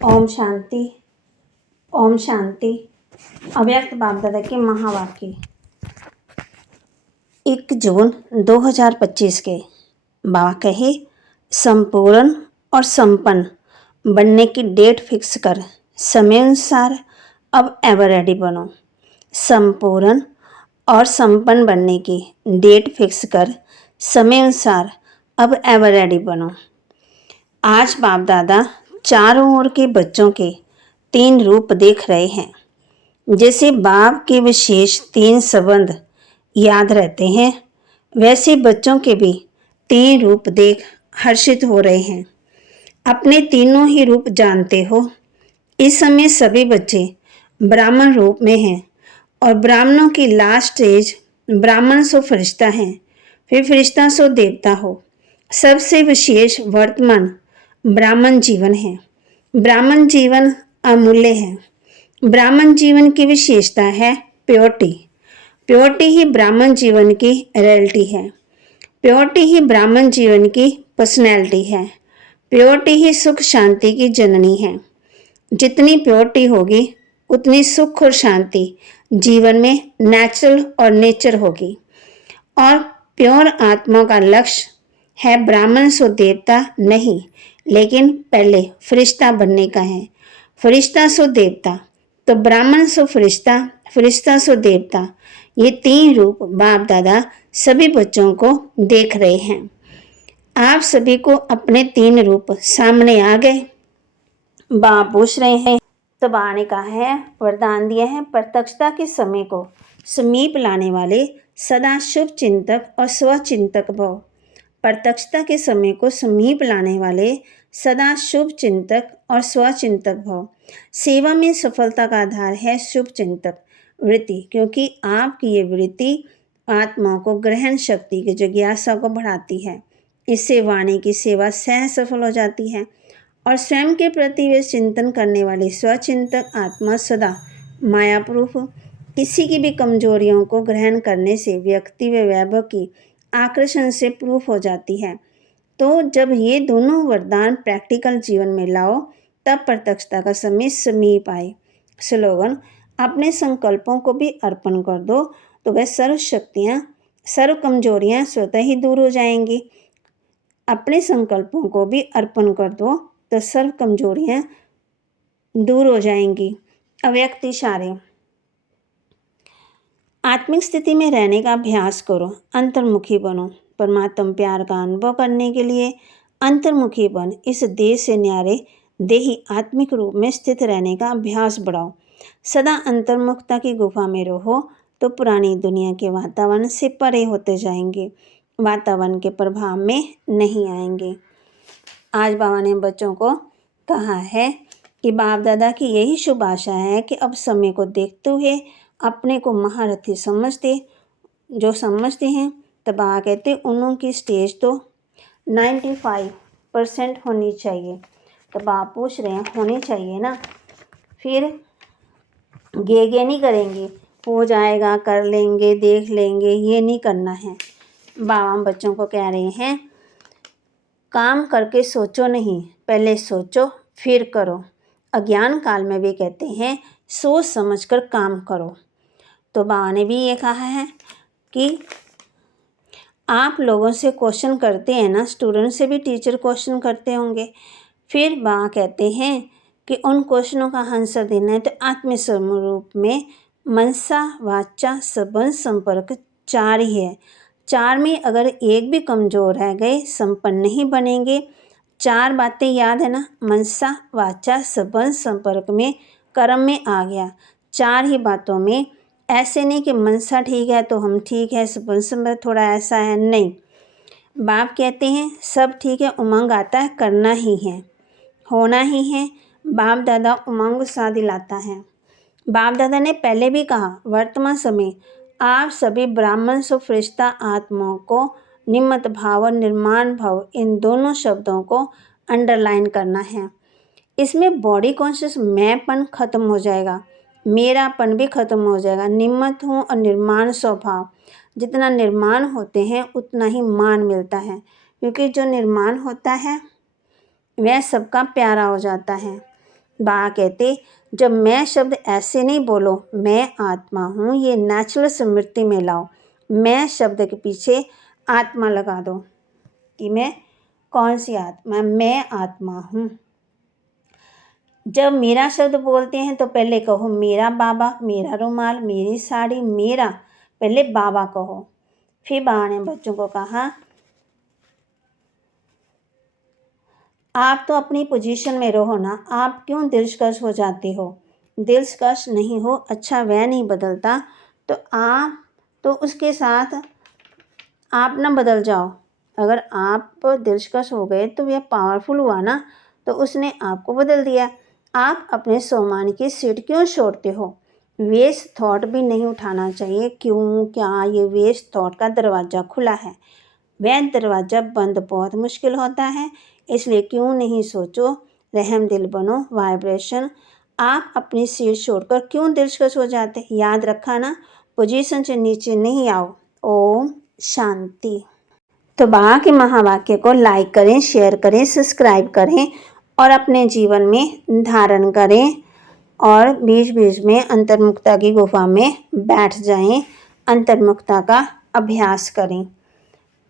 ओम शांति। ओम शांति। अव्यक्त बाप दादा के महावाक्य। 1 जून 2025 के बाबा कहे, संपूर्ण और संपन्न बनने की डेट फिक्स कर समय अनुसार अब एवर रेडी बनो। संपूर्ण और संपन्न बनने की डेट फिक्स कर समय अनुसार अब एवर रेडी बनो। आज बाप दादा चारों ओर के बच्चों के 3 रूप देख रहे हैं। जैसे बाप के विशेष 3 संबंध याद रहते हैं, वैसे बच्चों के भी 3 रूप देख हर्षित हो रहे हैं। अपने तीनों ही रूप जानते हो। इस समय सभी बच्चे ब्राह्मण रूप में हैं और ब्राह्मणों की लास्ट स्टेज ब्राह्मण सो फरिश्ता है, फिर फरिश्ता सो देवता हो। सबसे विशेष वर्तमान ब्राह्मण जीवन है। ब्राह्मण जीवन अमूल्य है। ब्राह्मण जीवन की विशेषता है प्योरिटी। प्योरिटी ही ब्राह्मण जीवन की रियलिटी है। प्योरिटी ही ब्राह्मण जीवन की पर्सनैलिटी है। प्योरिटी ही सुख शांति की जननी है। जितनी प्योरिटी होगी उतनी सुख और शांति जीवन में नेचुरल और नेचर होगी। और प्योर आत्मा का लक्ष्य है ब्राह्मण सो देवता नहीं, लेकिन पहले फरिश्ता बनने का है। फरिश्ता सो देवता, तो ब्राह्मण सो फरिश्ता, फरिश्ता सो देवता, ये 3 रूप बाप दादा सभी बच्चों को देख रहे हैं। आप सभी को अपने 3 रूप सामने आ गए। बाप पूछ रहे हैं, तो बाबा ने कहा है, वरदान दिया है, प्रत्यक्षता के समय को समीप लाने वाले सदा शुभ चिंतक और स्वचिंतक भव। प्रत्यक्षता के समय को समीप लाने वाले सदा शुभ चिंतक और स्वचिंतक भव। सेवा में सफलता का आधार है शुभ चिंतक वृत्ति, क्योंकि आपकी ये वृत्ति आत्मा को ग्रहण शक्ति की जिज्ञासा को बढ़ाती है। इससे वाणी की सेवा सहज सफल हो जाती है और स्वयं के प्रति वे चिंतन करने वाले स्वचिंतक आत्मा सदा माया प्रूफ, किसी की भी कमजोरियों को ग्रहण करने से व्यक्ति व वैभव की आकर्षण से प्रूफ हो जाती है। तो जब ये दोनों वरदान प्रैक्टिकल जीवन में लाओ, तब प्रत्यक्षता का समय समीप आए। स्लोगन, अपने संकल्पों को भी अर्पण कर दो तो वह सर्व शक्तियाँ, सर्व कमजोरियाँ स्वतः ही दूर हो जाएंगी। अपने संकल्पों को भी अर्पण कर दो तो सर्व कमजोरियाँ दूर हो जाएंगी। अव्यक्त इशारे। आत्मिक स्थिति में रहने का अभ्यास करो, अंतर्मुखी बनो। परमात्मा प्यार का अनुभव करने के लिए अंतर्मुखी बन इस देह से न्यारे देही आत्मिक रूप में स्थित रहने का अभ्यास बढ़ाओ। सदा अंतर्मुखता की गुफा में रहो तो पुरानी दुनिया के वातावरण से परे होते जाएंगे, वातावरण के प्रभाव में नहीं आएंगे। आज बाबा ने बच्चों को कहा है कि बाप दादा की यही शुभ आशा है कि अब समय को देखते हुए अपने को महारथी समझते, जो समझते हैं, तब बाबा कहते उन्हों की स्टेज तो 95% होनी चाहिए। तो बाप पूछ रहे हैं, होनी चाहिए ना, फिर गे नहीं करेंगे, हो जाएगा, कर लेंगे, देख लेंगे, ये नहीं करना है। बाबा बच्चों को कह रहे हैं, काम करके सोचो नहीं, पहले सोचो फिर करो। अज्ञान काल में भी कहते हैं सोच समझकर काम करो। तो बाबा ने भी ये कहा है कि आप लोगों से क्वेश्चन करते हैं ना, स्टूडेंट से भी टीचर क्वेश्चन करते होंगे। फिर बाबा कहते हैं कि उन क्वेश्चनों का आंसर देना है तो आत्मस्वरूप में मनसा वाचा संबंध संपर्क 4 ही है। 4 में अगर एक भी कमजोर रह गए, संपन्न नहीं बनेंगे। 4 बातें याद है ना, मनसा वाचा संबंध संपर्क में कर्म में आ गया। 4 ही बातों में, ऐसे नहीं कि मनसा ठीक है तो हम ठीक है, संबंध संपर्क थोड़ा ऐसा है, नहीं। बाप कहते हैं सब ठीक है, उमंग आता है, करना ही है, होना ही है। बाप दादा उमंग सा दिलाता है। बाप दादा ने पहले भी कहा, वर्तमान समय आप सभी ब्राह्मण सो फरिश्ता आत्माओं को निमित्त भाव और निर्माण भाव, इन दोनों शब्दों को अंडरलाइन करना है। इसमें बॉडी कॉन्शियस मैंपन खत्म हो जाएगा, मेरापन भी खत्म हो जाएगा। निमित्त हूँ और निर्माण स्वभाव, जितना निर्माण होते हैं उतना ही मान मिलता है, क्योंकि जो निर्माण होता है वह सबका प्यारा हो जाता है। बाबा कहते जब मैं शब्द ऐसे नहीं बोलो, मैं आत्मा हूँ, ये नेचुरल स्मृति में लाओ। मैं शब्द के पीछे आत्मा लगा दो कि मैं कौन सी आत्मा, मैं आत्मा हूँ। जब मेरा शब्द बोलते हैं तो पहले कहो मेरा बाबा, मेरा रुमाल, मेरी साड़ी, मेरा, पहले बाबा कहो। फिर बाबा ने बच्चों को कहा आप तो अपनी पोजीशन में रहो ना, आप क्यों दिलकश हो जाते हो? दिलकश नहीं हो, अच्छा वह नहीं बदलता तो आप तो उसके साथ आप ना बदल जाओ। अगर आप दिलकश हो गए तो वह पावरफुल हुआ ना, तो उसने आपको बदल दिया। आप अपने सम्मान की सीट क्यों छोड़ते हो? वेस्ट थॉट भी नहीं उठाना चाहिए। क्यों, क्या, ये वेस्ट थॉट का दरवाज़ा खुला है। वह दरवाज़ा बंद बहुत मुश्किल होता है, इसलिए क्यों नहीं सोचो, रहम दिल बनो, वाइब्रेशन। आप अपनी सीट छोड़कर क्यों दिलकश हो जाते? याद रखा ना, पोजीशन से नीचे नहीं आओ। ओम शांति। तो बाबा के महावाक्य को लाइक करें, शेयर करें, सब्सक्राइब करें और अपने जीवन में धारण करें। और बीच बीच में अंतर्मुखता की गुफा में बैठ जाएं, अंतर्मुखता का अभ्यास करें।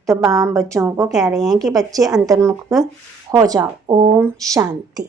तो बाबा बच्चों को कह रहे हैं कि बच्चे अंतर्मुख हो जाओ। ओम शांति।